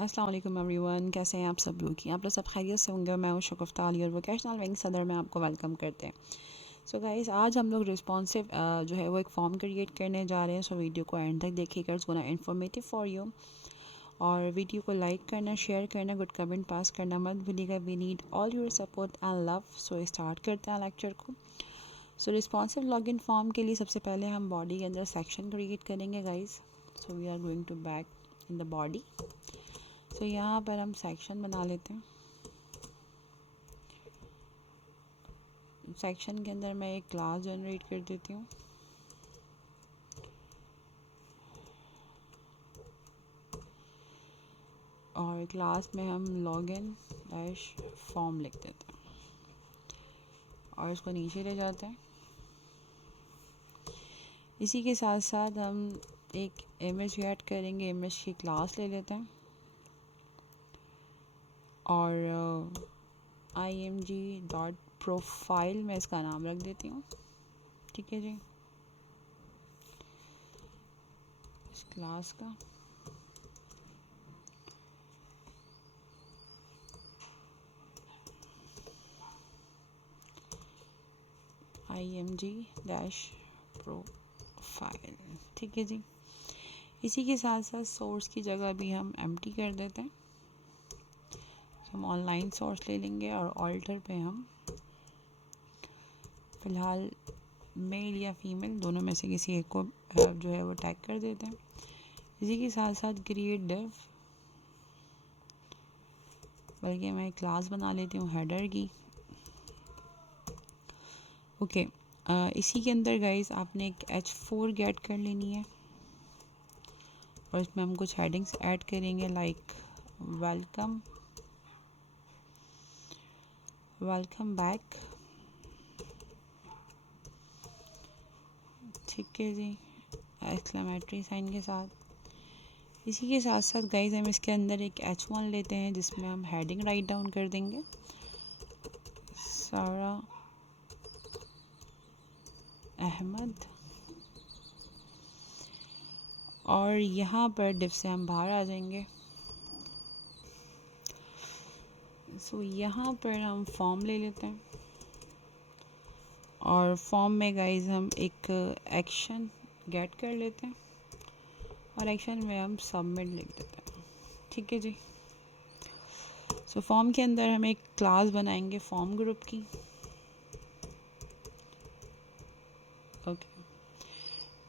अस्सलाम वालेकुम एवरीवन, कैसे हैं आप सब लोग? आप लोग सब खैरियत से होंगे। मैं हूँ शगुफ्ता अली और वोकेशनल विंग सदर में आपको वेलकम करते हैं। सो गाइस, आज हम लोग रिस्पॉन्सिव जो है वो एक फॉर्म क्रिएट करने जा रहे हैं। सो वीडियो को एंड तक देखिएगा, it's gonna informative for you. और वीडियो को लाइक करना, शेयर करना, गुड कमेंट पास करना मत भूलिएगा। We need all your support and love. So start करते हैं लेक्चर को। सो रिस्पॉन्सिव लॉगिन फॉर्म के लिए सबसे पहले हम बॉडी के अंदर सेक्शन क्रिएट करेंगे guys. So we are going to back in the body. तो यहाँ पर हम सेक्शन बना लेते हैं। सेक्शन के अंदर मैं एक क्लास जनरेट कर देती हूँ। और क्लास में हम लॉगिन डैश फॉर्म लिख देते हैं और इसको नीचे ले जाते हैं। इसी के साथ साथ हम एक इमेज ऐड करेंगे। इमेज की क्लास ले लेते हैं और img.profile में इसका नाम रख देती हूँ। ठीक है जी, इस क्लास का img-profile। ठीक है जी। इसी के साथ साथ सोर्स की जगह भी हम एम्प्टी कर देते हैं। हम ऑनलाइन सोर्स ले लेंगे और ऑल्टर पे हम फ़िलहाल मेल या फीमेल दोनों में से किसी एक को जो है वो टैग कर देते हैं। इसी के साथ साथ क्रिएट डिव, बल्कि मैं क्लास बना लेती हूँ हेडर की। ओके, इसी के अंदर गाइस आपने एक h4 गेट कर लेनी है और इसमें हम कुछ हेडिंग्स ऐड करेंगे लाइक वेलकम, वेलकम बैक। ठीक है जी, एक्सक्लेमेटरी साइन के साथ। इसी के साथ साथ गाइस हम इसके अंदर एक h1 लेते हैं जिसमें हम हेडिंग राइट डाउन कर देंगे, सारा अहमद। और यहाँ पर डिव से हम बाहर आ जाएंगे। सो यहाँ पर हम फॉर्म ले लेते हैं और फॉर्म में गाइस हम एक एक्शन गेट कर लेते हैं और एक्शन में हम सबमिट लिख देते हैं। ठीक है जी। सो फॉर्म के अंदर हम एक क्लास बनाएंगे फॉर्म ग्रुप की। ओके,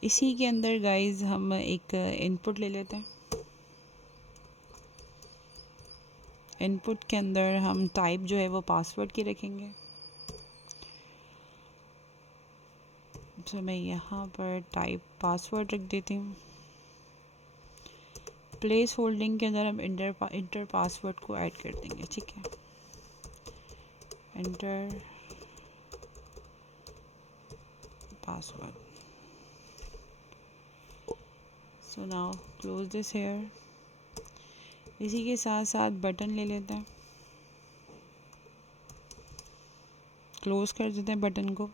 इसी के अंदर गाइस हम एक इनपुट ले लेते हैं। इनपुट के अंदर हम टाइप जो है वो पासवर्ड की रखेंगे। तो मैं यहाँ पर टाइप पासवर्ड रख देती हूँ। प्लेस होल्डिंग के अंदर हम इंटर पासवर्ड को ऐड कर देंगे। ठीक है, enter password. So now close this here. इसी के साथ साथ बटन ले लेते हैं, क्लोज कर देते हैं बटन को।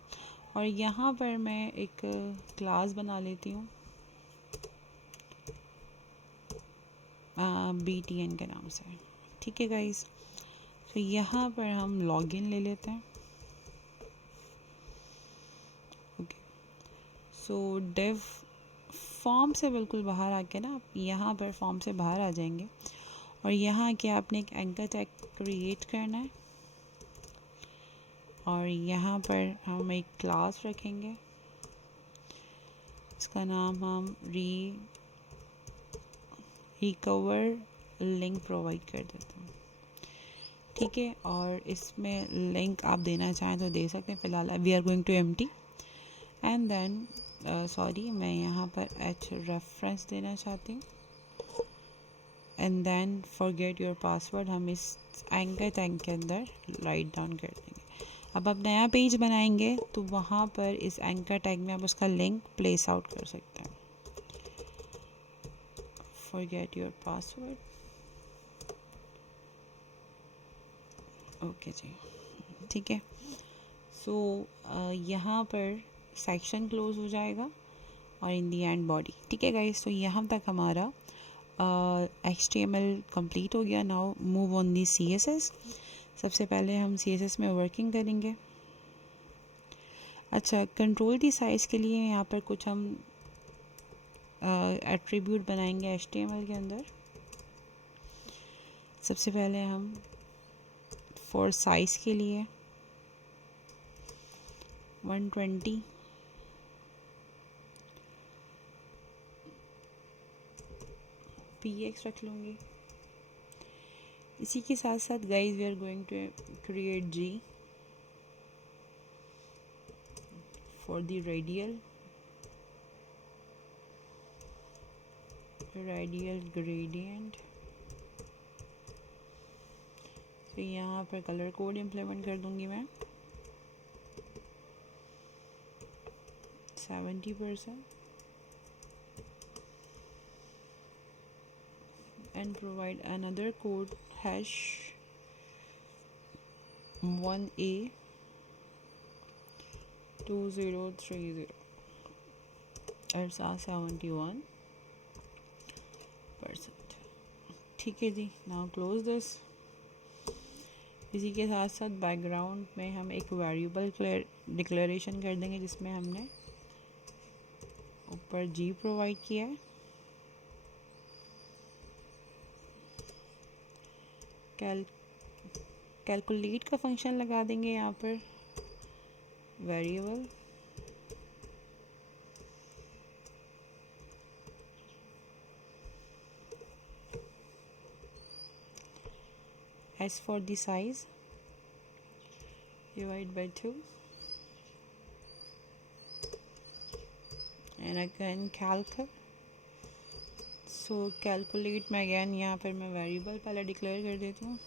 और यहाँ पर मैं एक क्लास बना लेती हूँ BTN के नाम से। ठीक है गाइस, तो यहाँ पर हम लॉगिन ले लेते हैं। ओके, सो डिव फॉर्म से बिल्कुल बाहर आके ना आप यहाँ पर फॉर्म से बाहर आ जाएंगे और यहाँ आके आपने एक एंकर टैग क्रिएट करना है और यहाँ पर हम एक क्लास रखेंगे। इसका नाम हम रिकवर लिंक प्रोवाइड कर देते हैं। ठीक है, और इसमें लिंक आप देना चाहें तो दे सकते हैं। फ़िलहाल we are going to empty and then sorry, मैं यहाँ पर h रेफरेंस देना चाहती हूँ and then forget your password हम इस एंकर टैग के अंदर राइट डाउन कर देंगे। अब आप नया पेज बनाएंगे तो वहाँ पर इस एंकर टैग में आप उसका लिंक प्लेस आउट कर सकते हैं। Forget your password. ओके जी, ठीक है। सो यहाँ पर सेक्शन क्लोज हो जाएगा और इन दी एंड बॉडी। ठीक है गाइस, तो यहाँ तक हमारा HTML कंप्लीट हो गया। Now move on the CSS। सबसे पहले हम CSS में वर्किंग करेंगे। अच्छा, कंट्रोल दी साइज़ के लिए यहाँ पर कुछ हम एट्रीब्यूट बनाएंगे HTML के अंदर। सबसे पहले हम फॉर साइज़ के लिए 120 px रख लूँगी। इसी के साथ साथ guys we are going to create G for the radial gradient. तो यहाँ पर कलर कोड इम्प्लीमेंट कर दूँगी मैं 70% and provide another code hash 1A 2030 ऐसा 71%। ठीक है जी, नाउ क्लोज दिस। इसी के साथ साथ बैकग्राउंड में हम एक वेरिएबल डिक्लेरेशन कर देंगे जिसमें हमने ऊपर G प्रोवाइड किया है। कैलकुलेट का फंक्शन लगा देंगे यहाँ पर variable. S for the size divide by 2 and again calc। So calculate में अगैन यहाँ पर मैं वेरिएबल पहले डिक्लेयर कर देती हूँ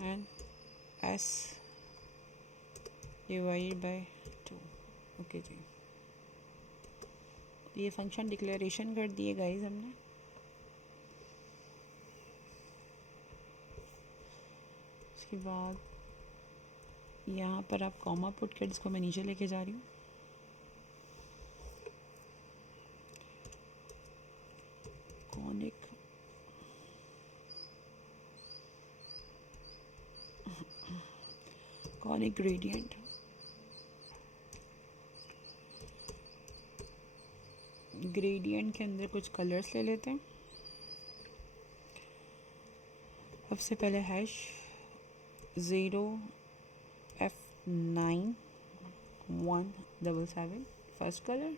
and S divide by 2। Okay जी, ये फंक्शन डिक्लेरेशन कर दिए गाइस हमने। उसके बाद यहाँ पर आप कॉमा पुट कर, इसको मैं नीचे लेके जा रही हूँ। Conic gradient. ग्रेडियंट के अंदर कुछ कलर्स ले लेते हैं। सबसे पहले हैश 0F9177 फर्स्ट कलर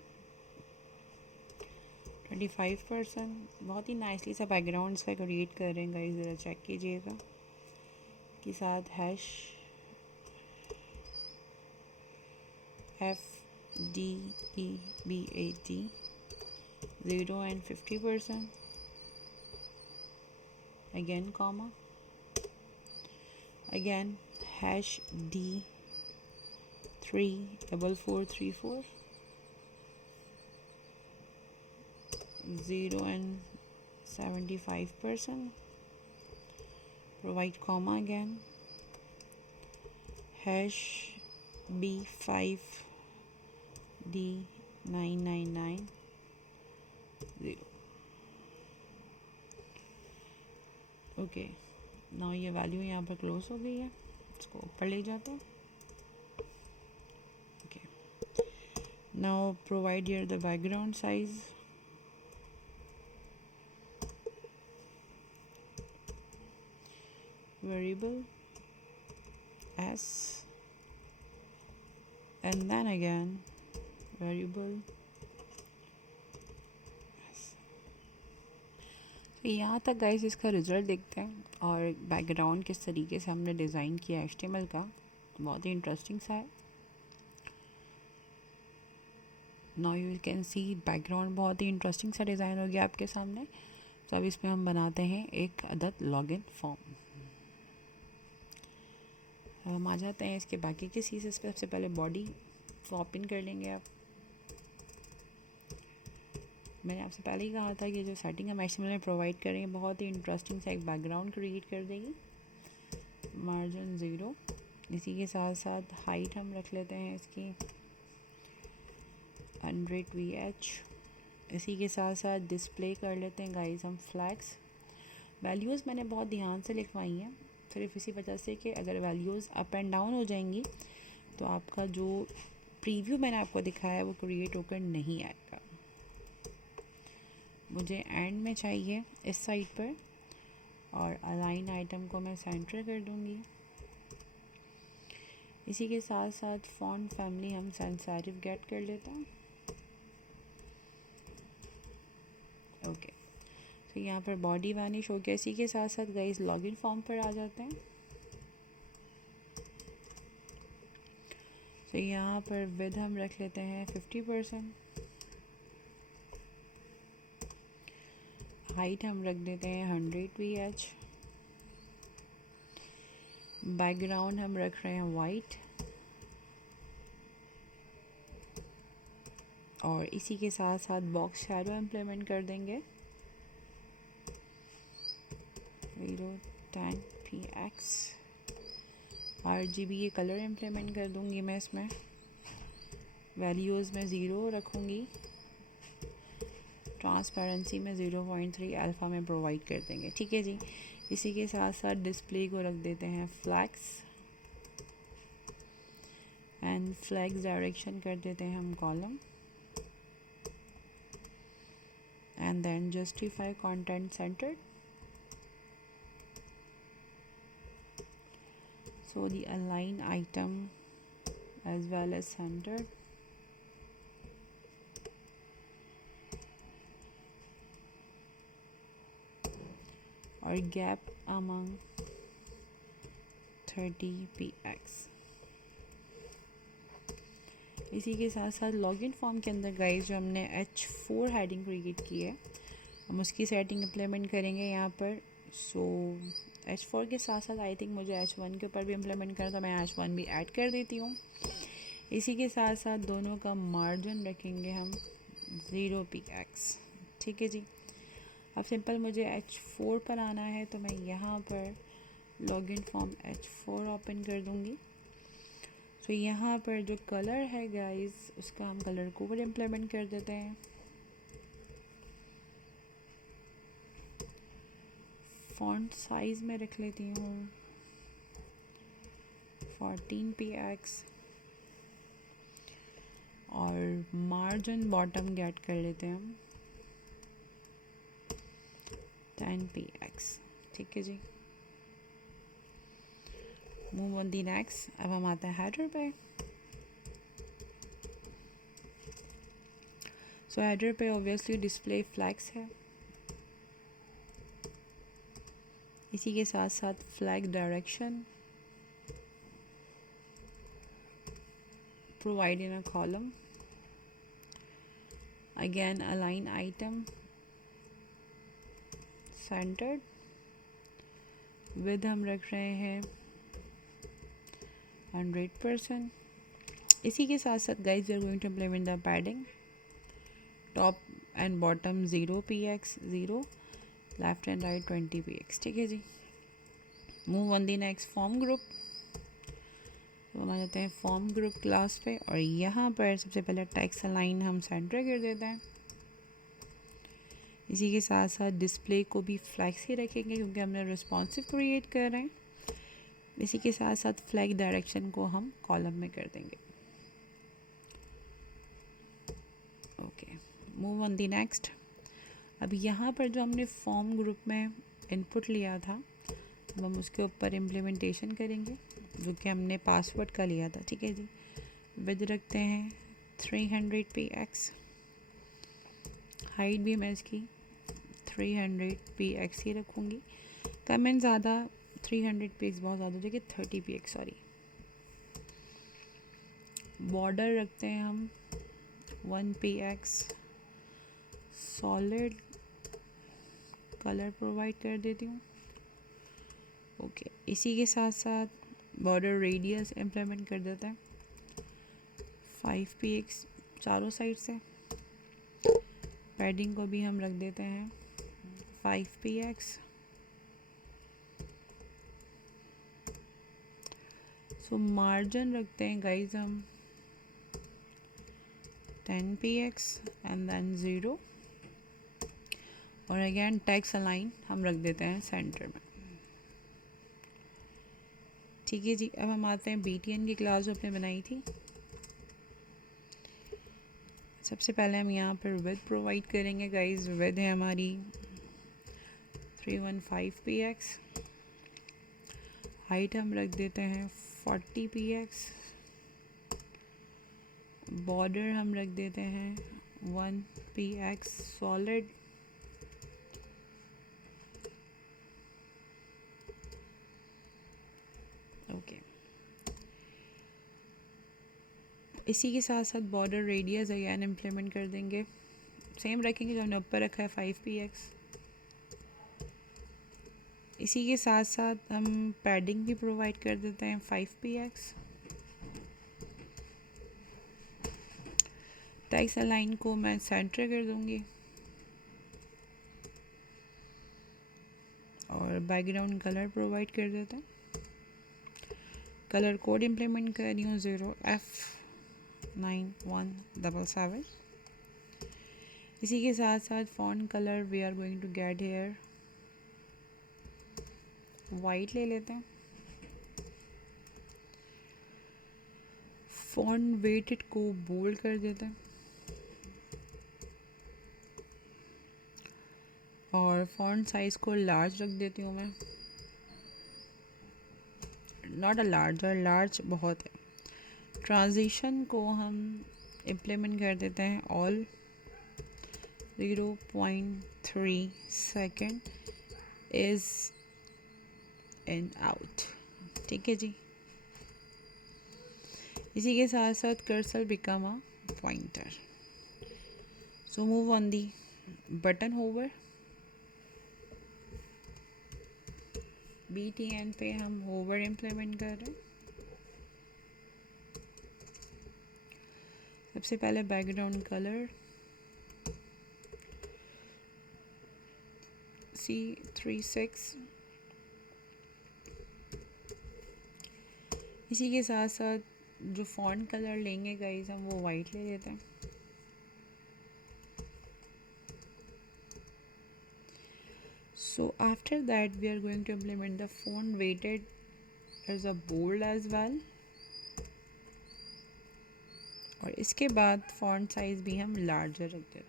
25%। बहुत ही नाइसली सा बैकग्राउंड इसका क्रिएट कर रहे हैं गाइस, ज़रा चेक कीजिएगा। के साथ hash FDEBAT 0 and 50%। again comma, again hash D34434 0 and 75%। provide comma again, hash B5D9990। Okay, now ये वैल्यू यहाँ पर क्लोज हो गई है। इसको ऊपर ले जाते हैं। Okay, now provide here the background size. Variable S and then again variable S। तो यहाँ तक गाइस इसका रिजल्ट देखते हैं और बैकग्राउंड किस तरीके से हमने डिज़ाइन किया HTML का, बहुत ही इंटरेस्टिंग सा है। Now you can C background बहुत ही इंटरेस्टिंग सा डिज़ाइन हो गया आपके सामने। तो अब इसमें हम बनाते हैं एक अदद लॉगिन फॉर्म। हम आ जाते हैं इसके बाकी के CSS पे। सबसे पहले बॉडी स्वॉप इन कर लेंगे आप। मैंने आपसे पहले ही कहा था कि जो सेटिंग हम HTML में प्रोवाइड करेंगे बहुत ही इंटरेस्टिंग सा एक बैकग्राउंड क्रिएट कर देगी। मार्जिन 0। इसी के साथ साथ हाइट हम रख लेते हैं इसकी 100 VH। इसी के साथ साथ डिस्प्ले कर लेते हैं गाइस हम फ्लैग्स। वैल्यूज़ मैंने बहुत ध्यान से लिखवाई हैं, सिर्फ इसी वजह से कि अगर वैल्यूज़ अप एंड डाउन हो जाएंगी तो आपका जो प्रीव्यू मैंने आपको दिखाया है वो क्रिएट होकर नहीं आएगा। मुझे एंड में चाहिए इस साइड पर, और अलाइन आइटम को मैं सेंटर कर दूंगी। इसी के साथ साथ फॉन्ट फैमिली हम सैंस सेरिफ गेट कर लेते हैं। ओके, तो यहाँ पर बॉडी वानिश हो गया। इसी के साथ साथ गाइस लॉगिन फॉर्म पर आ जाते हैं। तो यहाँ पर विद हम रख लेते हैं 50%, हाइट हम रख देते हैं 100 ph, बैकग्राउंड हम रख रहे हैं वाइट, और इसी के साथ साथ बॉक्स शैडो इम्प्लीमेंट कर देंगे 010 px। RGB ये कलर इम्प्लीमेंट कर दूंगी मैं इसमें। वैल्यूज़ में 0 रखूँगी, ट्रांसपेरेंसी में 0.3 अल्फ़ा में प्रोवाइड कर देंगे। ठीक है जी। इसी के साथ साथ डिस्प्ले को रख देते हैं फ्लैग्स, एंड फ्लैग्स डायरेक्शन कर देते हैं हम column, and then justify content centered. So the align item as well as centered. और gap among 30 px। इसी के साथ साथ लॉगिन फॉर्म के अंदर गाइस जो हमने H4 हेडिंग क्रिएट की है, हम उसकी सेटिंग इम्प्लीमेंट करेंगे यहाँ पर। सो H4 के साथ साथ आई थिंक मुझे H1 के ऊपर भी इम्प्लीमेंट करना, तो मैं H1 भी ऐड कर देती हूँ। इसी के साथ साथ दोनों का मार्जिन रखेंगे हम 0 px। ठीक है जी। अब सिंपल मुझे H4 पर आना है, तो मैं यहाँ पर लॉगिन फॉर्म H4 ओपन कर दूँगी। तो यहाँ पर जो कलर है गाइस, उसका हम कलर कोड इम्प्लीमेंट कर देते हैं। फॉन्ट साइज में रख लेती हूँ 14 px, और मार्जिन बॉटम गेट कर लेते हैं हम 10 px। ठीक है जी। Move on the next. अब हम आते हैं हेडर पे। सो हेडर पे ऑब्वियसली डिस्प्ले फ्लैग्स है। इसी के साथ साथ flag direction provide in a column, again align item centered, with हम रख रहे हैं 100%। इसी के साथ साथ guys we are going to implement the padding, top and bottom 0 px 0, left and right 20 px। ठीक है जी। Move on the next form group. तो हम आ जाते हैं फॉर्म ग्रुप क्लास पे, और यहाँ पर सबसे पहले टेक्स्ट अलाइन हम सेंटर कर देते हैं। इसी के साथ साथ डिस्प्ले को भी फ्लैग्स ही रखेंगे क्योंकि हमने रिस्पॉन्सिव क्रिएट कर रहे हैं। इसी के साथ साथ फ्लैग डायरेक्शन को हम कॉलम में कर देंगे। Okay, move on the next. अब यहाँ पर जो हमने फॉर्म ग्रुप में इनपुट लिया था, अब हम उसके ऊपर इम्प्लीमेंटेशन करेंगे जो कि हमने पासवर्ड का लिया था। ठीक है जी। विद रखते हैं 300 px, हाइट भी मैं इसकी 300 px ही रखूँगी। कमेंट ज़्यादा 300 px बहुत ज़्यादा हो जाएगी, 30 px सॉरी। बॉर्डर रखते हैं हम 1 px, सॉलिड कलर प्रोवाइड कर देती हूँ। ओके, इसी के साथ साथ बॉर्डर रेडियस इम्प्लीमेंट कर देते हैं 5 px चारों साइड से। पैडिंग को भी हम रख देते हैं 5 px। सो मार्जिन रखते हैं गाइज हम 10 px एंड देन 0, और अगेन टेक्स्ट अलाइन हम रख देते हैं सेंटर में। ठीक है जी, अब हम आते हैं BTN की क्लास जो आपने बनाई थी। सबसे पहले हम यहाँ पर विद प्रोवाइड करेंगे गाइस। विद है हमारी 315 px, हाइट हम रख देते हैं 40 px, बॉर्डर हम रख देते हैं 1 px सॉलिड, ओके। इसी के साथ साथ बॉर्डर रेडियस अगैन इम्प्लीमेंट कर देंगे, सेम रखेंगे जो हमने ऊपर रखा है 5 px। इसी के साथ साथ हम पैडिंग भी प्रोवाइड कर देते हैं 5 px। टेक्स्ट अलाइन को मैं सेंटर कर दूंगी और बैकग्राउंड कलर प्रोवाइड कर देते हैं। कलर कोड इम्प्लीमेंट कर रही हूँ 0F9177। इसी के साथ साथ font colour we are going to get here white ले लेते हैं। फॉन्ट वेटेड को बोल्ड कर देते हैं और फॉन्ट साइज को लार्ज रख देती हूँ मैं, नॉट अ लार्ज बहुत है। ट्रांजिशन को हम इम्प्लीमेंट कर देते हैं all 0.3 second ease in out. ठीक है जी, इसी के साथ साथ cursor become a pointer. So move on the button hover. BTN पे हम होवर इम्प्लीमेंट कर रहे हैं। सबसे पहले बैकग्राउंड कलर C36। इसी के साथ साथ जो फॉन्ट कलर लेंगे गाइस हम वो वाइट ले लेते हैं। So after that we are going to implement the font weighted as a bold as well। और इसके बाद फॉन्ट साइज भी हम लार्जर रख देते हैं,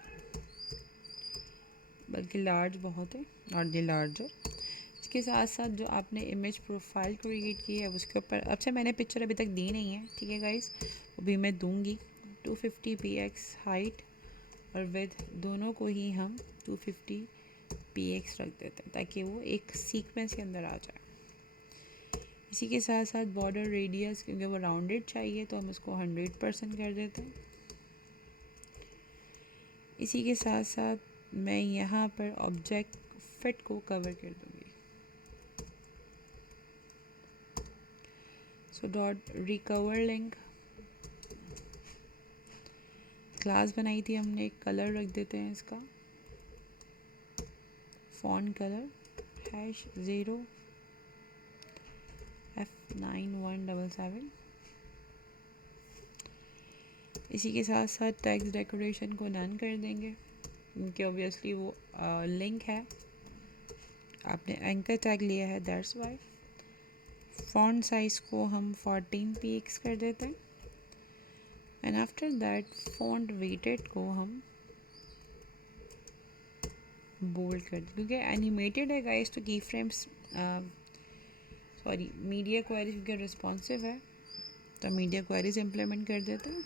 बल्कि लार्ज बहुत है, नॉट द लार्जर। इसके साथ साथ जो आपने इमेज प्रोफाइल क्रिएट की है उसके ऊपर, अब से मैंने पिक्चर अभी तक दी नहीं है, ठीक है गाइस, वो भी मैं दूंगी। 250 px हाइट और विद दोनों को ही हम 250 px रख देते हैं ताकि वो एक सीक्वेंस के अंदर आ जाए। इसी के साथ साथ बॉर्डर रेडियस, क्योंकि वो राउंडेड चाहिए तो हम इसको 100% कर देते हैं। इसी के साथ साथ मैं यहाँ पर ऑब्जेक्ट फिट को कवर कर दूँगी। So dot recover link, class बनाई थी हमने, कलर रख देते हैं इसका फॉन्ट कलर #0F9177। इसी के साथ साथ टेक्स्ट डेकोरेशन को नन कर देंगे क्योंकि ऑब्वियसली वो लिंक है, आपने एंकर टैग लिया है, दैट्स वाई। फॉन्ट साइज को हम 14 px कर देते हैं and after that font weighted को हम बोल्ड कर दें, क्योंकि एनिमेटेड है गाइस तो की फ्रेम्स सॉरी मीडिया क्वेरीज क्योंकि रिस्पॉन्सिव है तो मीडिया क्वेरीज इम्प्लीमेंट कर देते हैं।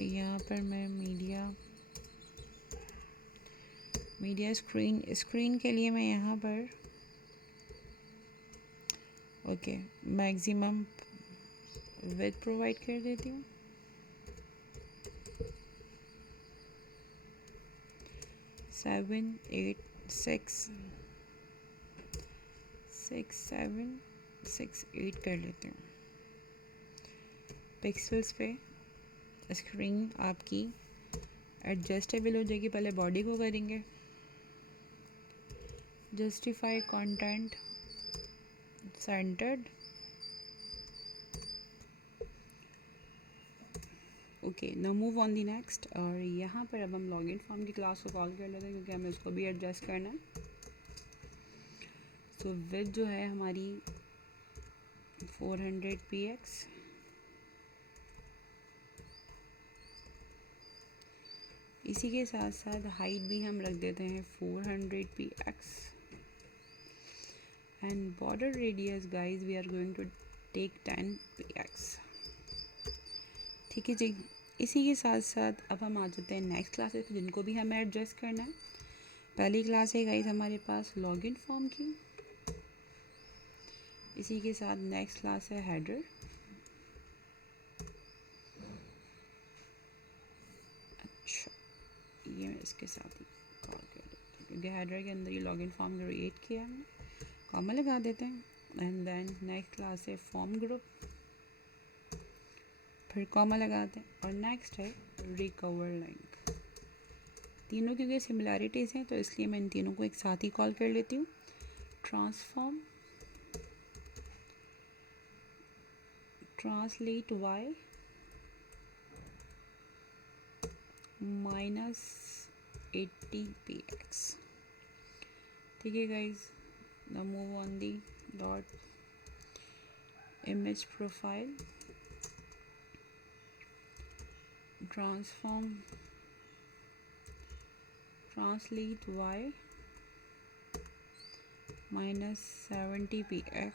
यहाँ पर मैं मीडिया स्क्रीन के लिए मैं यहाँ पर ओके मैक्सिमम विड्थ प्रोवाइड कर देती हूँ। सेवन एट सिक्स एट कर लेते हैं पिक्सल्स पे। स्क्रीन आपकी एडजस्टेबल हो जाएगी। पहले बॉडी को करेंगे, justify content centred, okay, now move on the next. और यहाँ पर अब हम लॉगिन फॉर्म की क्लास को कॉल कर लेते हैं क्योंकि हमें उसको भी एडजस्ट करना है। सो विथ जो है हमारी 400 px, इसी के साथ साथ हाइट भी हम रख देते हैं 400 px and border radius guys we are going to take 10 px। ठीक है जी। इसी के साथ साथ अब हम आ जाते हैं नेक्स्ट क्लासेस पे जिनको भी हमें एडजस्ट करना है। पहली क्लास है गाइज हमारे पास लॉगिन फॉर्म की, इसी के साथ नेक्स्ट क्लास है हेडर। अच्छा, ये मैं इसके साथ ही कॉल कर देती हूँ क्योंकि हेडर के अंदर ये लॉगिन फॉर्म क्रिएट किया है, कॉमा लगा देते हैं। एंड देन नेक्स्ट क्लास है फॉर्म ग्रुप, फिर कॉमा लगाते हैं। और नेक्स्ट है रिकवर लिंक। तीनों क्योंकि सिमिलैरिटीज़ हैं तो इसलिए मैं इन तीनों को एक साथ ही कॉल कर लेती हूँ। Transform translate y -80 px। ठीक है guys, now move on the dot image profile, transform translate y -70 px,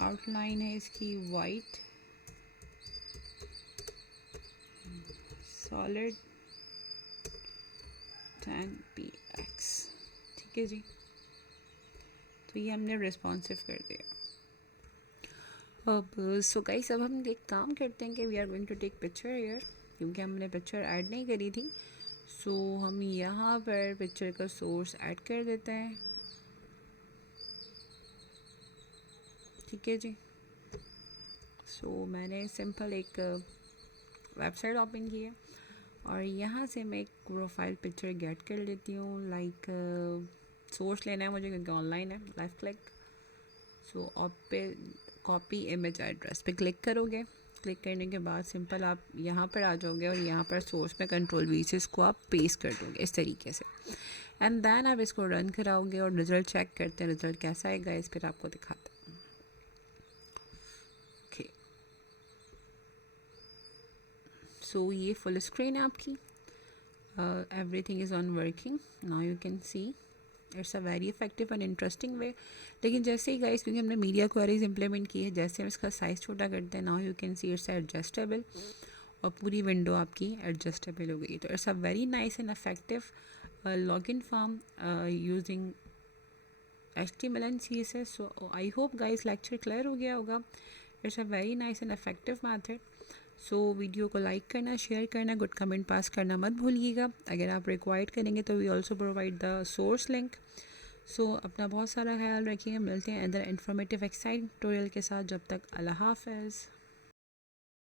outline है इसकी वाइट, सॉलिड 10 px। ठीक है जी, तो ये हमने रिस्पॉन्सिव कर दिया। अब सो गाइस अब हम एक काम करते हैं कि we are going to take picture here, क्योंकि हमने पिक्चर ऐड नहीं करी थी। सो हम यहाँ पर पिक्चर का सोर्स ऐड कर देते हैं। ठीक है जी। सो मैंने सिंपल एक वेबसाइट ओपन की है और यहाँ से मैं एक प्रोफाइल पिक्चर गेट कर लेती हूँ। लाइक सोर्स लेना है मुझे क्योंकि ऑनलाइन है। लेफ्ट क्लिक, सो आप पे कॉपी इमेज एड्रेस पे क्लिक करोगे। क्लिक करने के बाद सिंपल आप यहाँ पर आ जाओगे और यहाँ पर सोर्स में कंट्रोल-V से इसको आप पेस्ट कर दोगे इस तरीके से। एंड देन आप इसको रन कराओगे और रिज़ल्ट चेक करते हैं रिज़ल्ट कैसा आएगा, इस फिर आपको दिखाते हैं। ओके, सो ये फुल स्क्रीन है आपकी। Everything is on working now, you can see it's a very effective and interesting way. लेकिन जैसे ही गाइस क्योंकि हमने मीडिया क्वेरीज इंप्लीमेंट की है, जैसे हम इसका साइज़ छोटा करते हैं now you can see it's adjustable और पूरी विंडो आपकी एडजस्टेबल हो गई। तो it's a very nice and effective login form using HTML and CSS। So I hope guys lecture clear हो गया होगा। It's a very nice and effective method. So video को लाइक करना, शेयर करना, गुड कमेंट पास करना मत भूलिएगा। अगर आप रिक्वायर्ड करेंगे तो we also provide the source link. सो अपना बहुत सारा ख्याल रखिए। मिलते हैं अदर इन्फॉर्मेटिव एक्साइटिंग ट्यूटोरियल के साथ। जब तक अल्लाह हाफ़िज़।